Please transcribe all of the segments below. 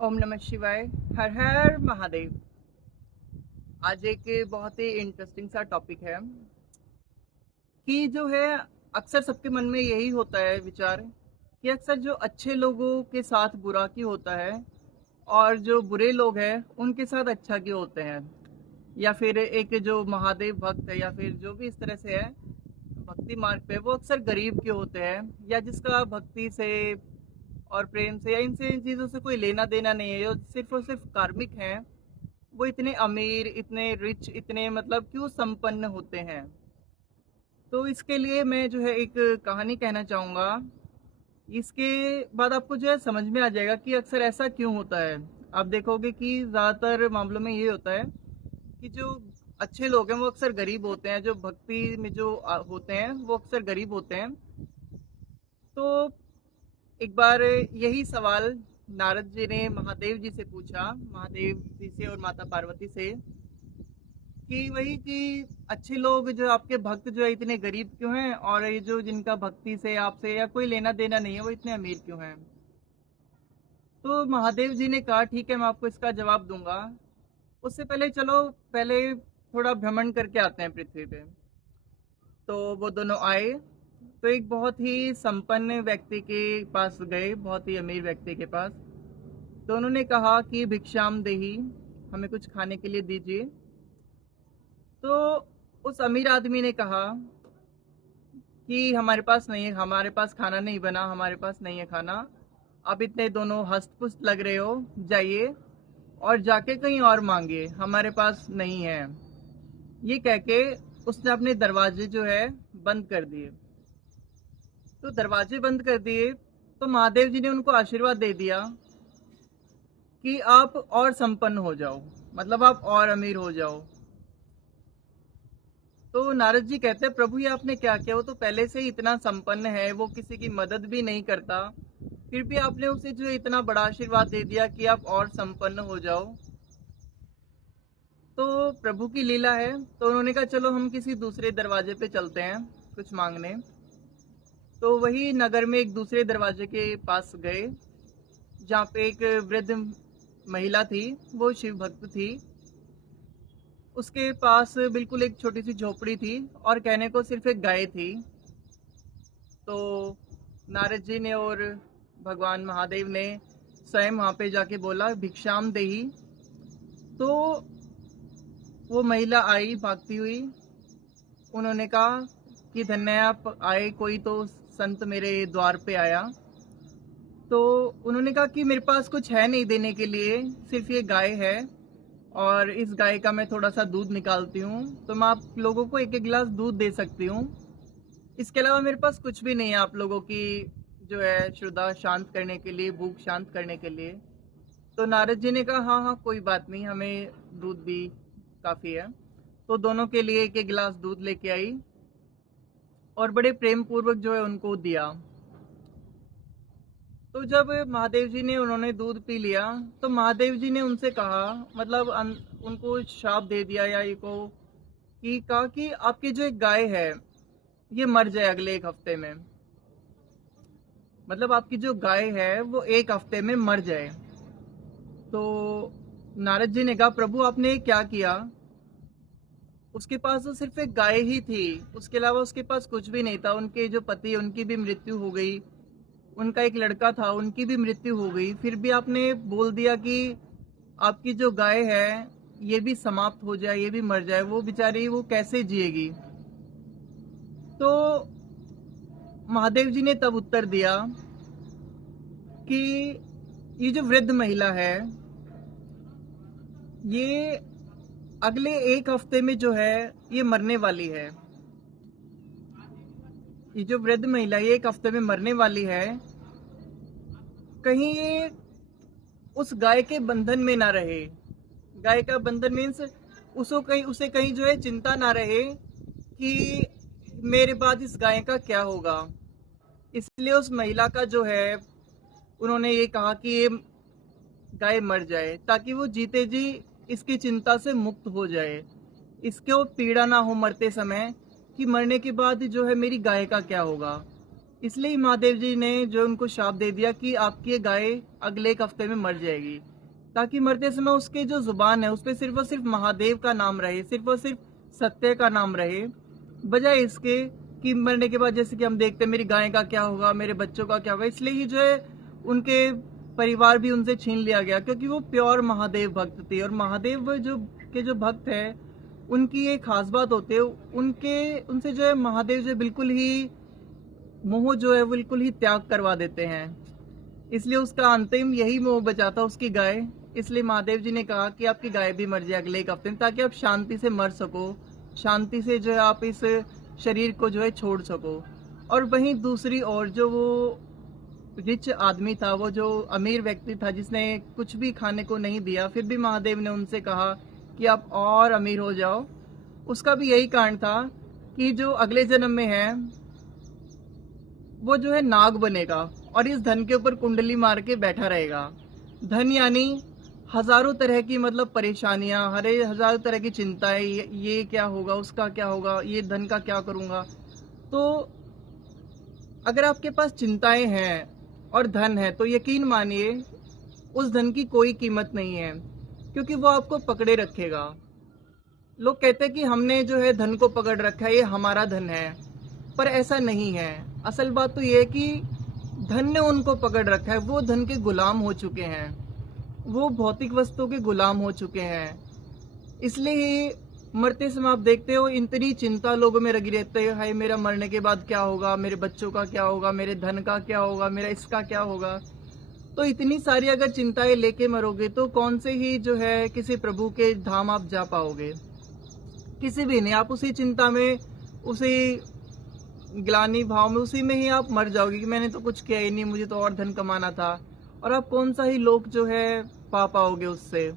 ओम नमः शिवाय। हर हर महादेव। आज एक बहुत ही इंटरेस्टिंग सा टॉपिक है कि जो है अक्सर सबके मन में यही होता है विचार कि अक्सर जो अच्छे लोगों के साथ बुरा क्यों होता है और जो बुरे लोग हैं उनके साथ अच्छा क्यों होते हैं। या फिर एक जो महादेव भक्त है या फिर जो भी इस तरह से है भक्ति मार्ग पे वो अक्सर गरीब क्यों होते हैं, या जिसका भक्ति से और प्रेम से या इनसे इन चीज़ों से कोई लेना देना नहीं है, जो सिर्फ और सिर्फ कार्मिक हैं, वो इतने अमीर, इतने रिच, इतने मतलब क्यों संपन्न होते हैं। तो इसके लिए मैं जो है एक कहानी कहना चाहूँगा। इसके बाद आपको जो है समझ में आ जाएगा कि अक्सर ऐसा क्यों होता है। आप देखोगे कि ज़्यादातर मामलों में ये होता है कि जो अच्छे लोग हैं वो अक्सर गरीब होते हैं, जो भक्ति में जो होते हैं वो अक्सर गरीब होते हैं। तो एक बार यही सवाल नारद जी ने महादेव जी से पूछा, महादेव जी से और माता पार्वती से, कि वही कि अच्छे लोग जो आपके भक्त जो है इतने गरीब क्यों हैं, और ये जो जिनका भक्ति से आपसे या कोई लेना देना नहीं है वो इतने अमीर क्यों हैं। तो महादेव जी ने कहा ठीक है, मैं आपको इसका जवाब दूंगा। उससे पहले चलो पहले थोड़ा भ्रमण करके आते हैं पृथ्वी पे। तो वो दोनों आए, तो एक बहुत ही संपन्न व्यक्ति के पास गए, बहुत ही अमीर व्यक्ति के पास। तो उन्होंने कहा कि भिक्षाम देही, हमें कुछ खाने के लिए दीजिए। तो उस अमीर आदमी ने कहा कि हमारे पास नहीं है, हमारे पास खाना नहीं बना, हमारे पास नहीं है खाना। आप इतने दोनों हस्तपुस्त लग रहे हो, जाइए और जाके कहीं और मांगिए, हमारे पास नहीं है। ये कह के उसने अपने दरवाजे जो है बंद कर दिए। तो दरवाजे बंद कर दिए तो महादेव जी ने उनको आशीर्वाद दे दिया कि आप और संपन्न हो जाओ, मतलब आप और अमीर हो जाओ। तो नारद जी कहते हैं प्रभु ये आपने क्या किया, वो तो पहले से ही इतना संपन्न है, वो किसी की मदद भी नहीं करता, फिर भी आपने उसे जो इतना बड़ा आशीर्वाद दे दिया कि आप और संपन्न हो जाओ। तो प्रभु की लीला है। तो उन्होंने कहा चलो हम किसी दूसरे दरवाजे पे चलते हैं कुछ मांगने। तो वही नगर में एक दूसरे दरवाजे के पास गए, जहाँ पे एक वृद्ध महिला थी, वो शिव भक्त थी। उसके पास बिल्कुल एक छोटी सी झोपड़ी थी और कहने को सिर्फ एक गाय थी। तो नारद जी ने और भगवान महादेव ने स्वयं वहाँ पे जाके बोला भिक्षाम देही। तो वो महिला आई भागती हुई। उन्होंने कहा कि धन्य आप आए, कोई तो संत मेरे द्वार पे आया। तो उन्होंने कहा कि मेरे पास कुछ है नहीं देने के लिए, सिर्फ ये गाय है और इस गाय का मैं थोड़ा सा दूध निकालती हूँ, तो मैं आप लोगों को एक एक गिलास दूध दे सकती हूँ। इसके अलावा मेरे पास कुछ भी नहीं है आप लोगों की जो है श्रद्धा शांत करने के लिए, भूख शांत करने के लिए। तो नारद जी ने कहा हाँ हाँ कोई बात नहीं, हमें दूध भी काफ़ी है। तो दोनों के लिए एक एक गिलास दूध लेके आई और बड़े प्रेम पूर्वक जो है उनको दिया। तो जब महादेव जी ने उन्होंने दूध पी लिया, तो महादेव जी ने उनसे कहा, मतलब उनको श्राप दे दिया या ये को, कि कहा कि आपकी जो एक गाय है ये मर जाए अगले एक हफ्ते में, मतलब आपकी जो गाय है वो एक हफ्ते में मर जाए। तो नारद जी ने कहा प्रभु आपने क्या किया, उसके पास तो सिर्फ एक गाय ही थी, उसके अलावा उसके पास कुछ भी नहीं था। उनके जो पति उनकी भी मृत्यु हो गई, उनका एक लड़का था उनकी भी मृत्यु हो गई, फिर भी आपने बोल दिया कि आपकी जो गाय है ये भी समाप्त हो जाए, ये भी मर जाए, वो बेचारी वो कैसे जिएगी। तो महादेव जी ने तब उत्तर दिया कि ये जो वृद्ध महिला है ये अगले एक हफ्ते में जो है ये मरने वाली है। ये जो वृद्ध महिला ये एक हफ्ते में मरने वाली है, कहीं ये उस गाय के बंधन में ना रहे। गाय का बंधन मीन्स उसे कहीं जो है चिंता ना रहे कि मेरे बाद इस गाय का क्या होगा। इसलिए उस महिला का जो है उन्होंने ये कहा कि ये गाय मर जाए, ताकि वो जीते जी इसकी चिंता से मुक्त हो जाए, इसको पीड़ा ना हो मरते समय कि मरने के बाद जो है मेरी गाय का क्या होगा। इसलिए महादेव जी ने जो उनको शाप दे दिया कि आपकी ये गाय अगले एक हफ्ते में मर जाएगी, ताकि मरते समय उसके जो जुबान है उस पर सिर्फ और सिर्फ महादेव का नाम रहे, सिर्फ और सिर्फ सत्य का नाम रहे, बजाय इसके कि मरने के बाद जैसे कि हम देखते हैं मेरी गाय का क्या होगा, मेरे बच्चों का क्या होगा। इसलिए ही जो है उनके परिवार भी उनसे छीन लिया गया, क्योंकि वो प्योर महादेव भक्त थे। और महादेव जो भक्त है उनकी एक खास बात होती है, उनसे जो है महादेव जो बिल्कुल ही मोह जो है बिल्कुल ही त्याग करवा देते हैं। इसलिए उसका अंतिम यही मोह बचा था, उसकी गाय। इसलिए महादेव जी ने कहा कि आपकी गाय भी मर जाए अगले एक हफ्ते में, ताकि आप शांति से मर सको, शांति से जो है आप इस शरीर को जो है छोड़ सको। और वहीं दूसरी ओर जो वो रिच आदमी था, वो जो अमीर व्यक्ति था जिसने कुछ भी खाने को नहीं दिया, फिर भी महादेव ने उनसे कहा कि आप और अमीर हो जाओ। उसका भी यही कारण था कि जो अगले जन्म में है वो जो है नाग बनेगा और इस धन के ऊपर कुंडली मार के बैठा रहेगा। धन यानी हजारों तरह की मतलब परेशानियां, हजारों तरह की चिंताएं, ये क्या होगा, उसका क्या होगा, ये धन का क्या करूंगा। तो अगर आपके पास चिंताएं हैं और धन है तो यकीन मानिए उस धन की कोई कीमत नहीं है, क्योंकि वो आपको पकड़े रखेगा। लोग कहते हैं कि हमने जो है धन को पकड़ रखा है, ये हमारा धन है, पर ऐसा नहीं है। असल बात तो ये है कि धन ने उनको पकड़ रखा है, वो धन के गुलाम हो चुके हैं, वो भौतिक वस्तुओं के गुलाम हो चुके हैं। इसलिए ही मरते समय आप देखते हो इतनी चिंता लोगों में लगी रहती है, हाय मेरा मरने के बाद क्या होगा, मेरे बच्चों का क्या होगा, मेरे धन का क्या होगा, मेरा इसका क्या होगा। तो इतनी सारी अगर चिंताएं लेके मरोगे तो कौन से ही जो है किसी प्रभु के धाम आप जा पाओगे, किसी भी नहीं। आप उसी चिंता में, उसी ग्लानि भाव में, उसी में ही आप मर जाओगे कि मैंने तो कुछ किया ही नहीं, मुझे तो और धन कमाना था। और आप कौन सा ही लोक जो है पा पाओगे उससे,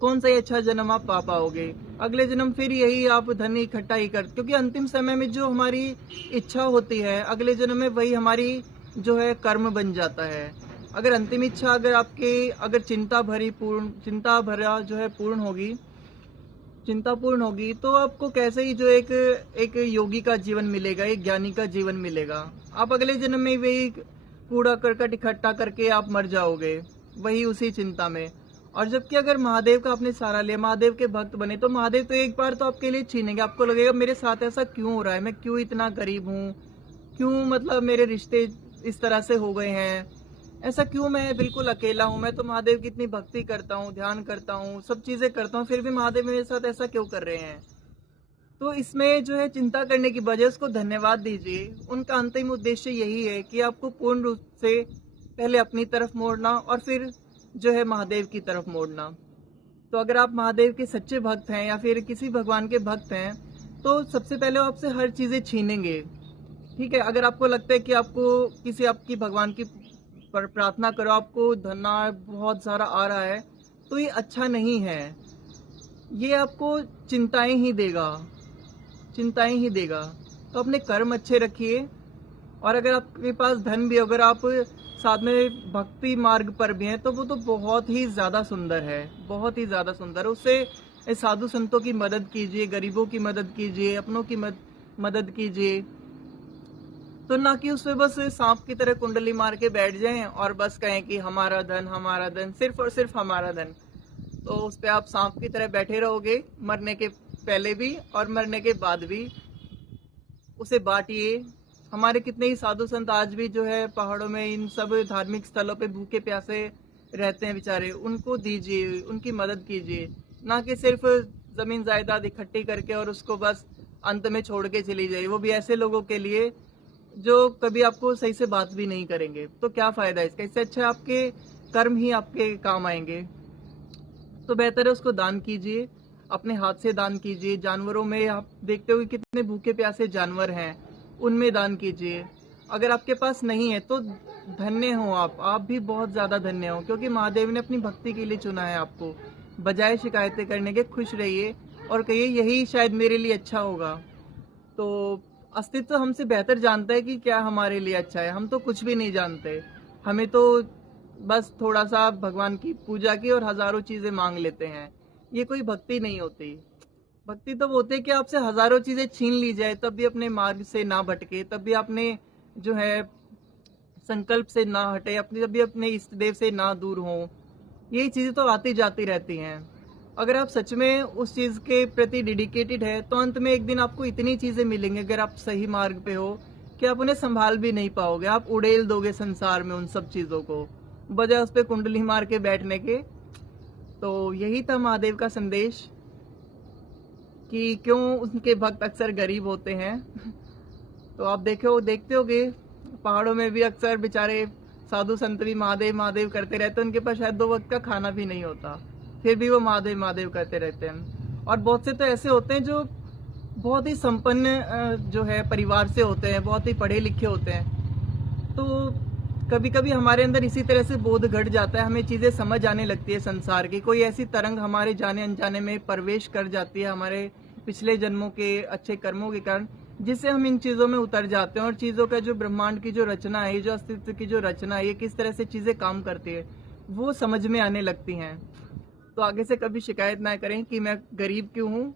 कौन सा ही अच्छा जन्म आप पा पाओगे। अगले जन्म फिर यही आप धन इकट्ठा ही कर, क्योंकि अंतिम समय में जो हमारी इच्छा होती है अगले जन्म में वही हमारी जो है कर्म बन जाता है। अगर अंतिम इच्छा अगर चिंता भरा जो है चिंता पूर्ण होगी तो आपको कैसे ही जो एक योगी का जीवन मिलेगा, एक ज्ञानी का जीवन मिलेगा। आप अगले जन्म में वही कूड़ा करकट इकट्ठा करके आप मर जाओगे, वही उसी चिंता में। और जबकि अगर महादेव का आपने सहारा लिया, महादेव के भक्त बने, तो महादेव तो एक बार तो आपके लिए छीनेंगे। आपको लगेगा मेरे साथ ऐसा क्यों हो रहा है, मैं क्यों इतना गरीब हूँ, क्यों मतलब मेरे रिश्ते इस तरह से हो गए हैं, ऐसा क्यों मैं बिल्कुल अकेला हूँ, मैं तो महादेव की इतनी भक्ति करता हूँ, ध्यान करता हूँ, सब चीजें करता हूँ, फिर भी महादेव मेरे साथ ऐसा क्यों कर रहे हैं। तो इसमें जो है चिंता करने की बजाय उसको धन्यवाद दीजिए। उनका अंतिम उद्देश्य यही है कि आपको पूर्ण रूप से पहले अपनी तरफ मोड़ना और फिर जो है महादेव की तरफ मोड़ना। तो अगर आप महादेव के सच्चे भक्त हैं या फिर किसी भगवान के भक्त हैं तो सबसे पहले वो आपसे हर चीजें छीनेंगे। ठीक है, अगर आपको लगता है कि आपको किसी आपकी भगवान की प्रार्थना करो, आपको धन बहुत सारा आ रहा है, तो ये अच्छा नहीं है, ये आपको चिंताएं ही देगा, चिंताएं ही देगा। तो अपने कर्म अच्छे रखिए। और अगर आपके पास धन भी, अगर आप साथ में भक्ति मार्ग पर भी हैं, तो वो तो बहुत ही ज्यादा सुंदर है, बहुत ही ज्यादा सुंदर है। उससे साधु संतों की मदद कीजिए, गरीबों की मदद कीजिए, अपनों की मदद कीजिए। तो ना कि उसमें बस सांप की तरह कुंडली मार के बैठ जाएं और बस कहें कि हमारा धन, सिर्फ और सिर्फ हमारा धन। तो उस पर आप सांप की तरह बैठे रहोगे, मरने के पहले भी और मरने के बाद भी। उसे बांटिए। हमारे कितने ही साधु संत आज भी जो है पहाड़ों में, इन सब धार्मिक स्थलों पे भूखे प्यासे रहते हैं बेचारे, उनको दीजिए, उनकी मदद कीजिए। ना कि सिर्फ जमीन जायदाद इकट्ठी करके और उसको बस अंत में छोड़ के चली जाइए, वो भी ऐसे लोगों के लिए जो कभी आपको सही से बात भी नहीं करेंगे। तो क्या फायदा इसका, इससे अच्छा आपके कर्म ही आपके काम आएंगे। तो बेहतर है उसको दान कीजिए, अपने हाथ से दान कीजिए। जानवरों में आप देखते हो कितने भूखे प्यासे जानवर हैं, उनमें दान कीजिए। अगर आपके पास नहीं है तो धन्य हो आप भी बहुत ज्यादा धन्य हो, क्योंकि महादेव ने अपनी भक्ति के लिए चुना है आपको। बजाय शिकायतें करने के खुश रहिए और कहिए यही शायद मेरे लिए अच्छा होगा। तो अस्तित्व हमसे बेहतर जानता है कि क्या हमारे लिए अच्छा है। हम तो कुछ भी नहीं जानते, हमें तो बस थोड़ा सा भगवान की पूजा की और हजारों चीजें मांग लेते हैं। ये कोई भक्ति नहीं होती। भक्ति तो वो होती है कि आपसे हजारों चीजें छीन ली जाए तब भी अपने मार्ग से ना भटके, तब भी अपने जो है संकल्प से ना हटे, अपने जब भी अपने इष्ट देव से ना दूर हो, यही चीज़ें तो आती जाती रहती हैं। अगर आप सच में उस चीज़ के प्रति डेडिकेटेड है तो अंत में एक दिन आपको इतनी चीज़ें मिलेंगी, अगर आप सही मार्ग पे हो, कि आप उन्हें संभाल भी नहीं पाओगे, आप उड़ेल दोगे संसार में उन सब चीज़ों को, बजाय उस पर कुंडली मार के बैठने के। तो यही था महादेव का संदेश कि क्यों उनके भक्त अक्सर गरीब होते हैं। तो आप देखते होगे पहाड़ों में भी अक्सर बेचारे साधु संत भी महादेव महादेव करते रहते हैं, उनके पास शायद 2 वक्त का खाना भी नहीं होता, फिर भी वो महादेव महादेव करते रहते हैं। और बहुत से तो ऐसे होते हैं जो बहुत ही संपन्न जो है परिवार से होते हैं, बहुत ही पढ़े लिखे होते हैं। तो कभी कभी हमारे अंदर इसी तरह से बोध घट जाता है, हमें चीज़ें समझ आने लगती है संसार की, कोई ऐसी तरंग हमारे जाने अनजाने में प्रवेश कर जाती है हमारे पिछले जन्मों के अच्छे कर्मों के कारण, जिससे हम इन चीज़ों में उतर जाते हैं और चीज़ों का जो ब्रह्मांड की जो रचना है, जो अस्तित्व की जो रचना है, ये किस तरह से चीज़ें काम करती है, वो समझ में आने लगती हैं। तो आगे से कभी शिकायत ना करें कि मैं गरीब क्यों हूँ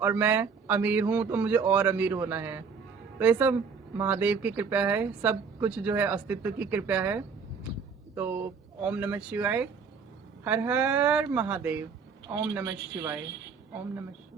और मैं अमीर हूँ तो मुझे और अमीर होना है। तो ये सब महादेव की कृपा है, सब कुछ जो है अस्तित्व की कृपा है। तो ओम नमः शिवाय, हर हर महादेव, ओम नमः शिवाय, ओम नमः शिवाय।